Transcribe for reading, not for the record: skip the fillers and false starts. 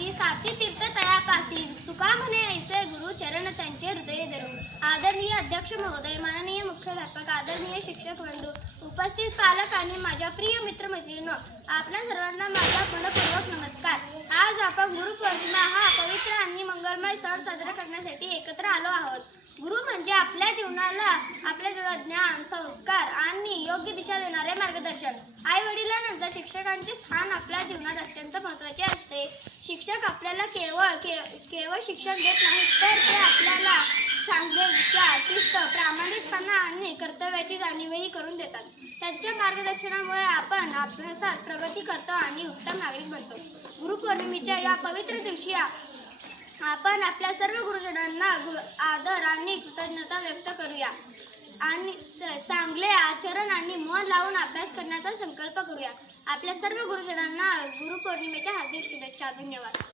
दासी साती तीर्थ तयापासी तुका म्हणे ऐसे गुरु चरण त्यांचे हृदय धरू। आदरणीय अध्यक्ष महोदय, माननीय मुख्याध्यापक, आदरणीय शिक्षक बंधू, उपस्थित पालक आणि माझ्या प्रिय मित्रमैत्रिणींनो, आपल्या सर्वांना माझा मनपूर्वक नमस्कार। आज आपण गुरुपौर्णिमा हा पवित्र आणि मंगलमय सण साजरा करण्यासाठी एकत्र आलो आहोत। गुरु म्हणजे आपल्या जीवनात ज्ञान, संस्कार आणि योग्य दिशा देणारे मार्गदर्शक। आई वडिलांनंतर शिक्षकांचे स्थान आपल्या जीवनात अत्यंत महत्त्वाचे असते। शिक्षक आपल्याला केवळ शिक्षण देत नाहीत, तर ते आपल्याला चांगले विचार, शिस्त, प्रामाणिकपणा आणि कर्तव्याची जाणीवही करून देतात। त्यांच्या मार्गदर्शनामुळे आपण अभ्यासात प्रगती करतो आणि उत्तम नागरिक बनतो। गुरुपौर्णिमेच्या या पवित्र दिवशी आपण आपल्या सर्व गुरुजनांना आदर आणि कृतज्ञता व्यक्त करूया आणि चांगले आचरण आणि मन लावून अभ्यास करण्याचा संकल्प करूया। आपल्या सर्व गुरुजनांना गुरुपौर्णिमेच्या हार्दिक शुभेच्छा। धन्यवाद।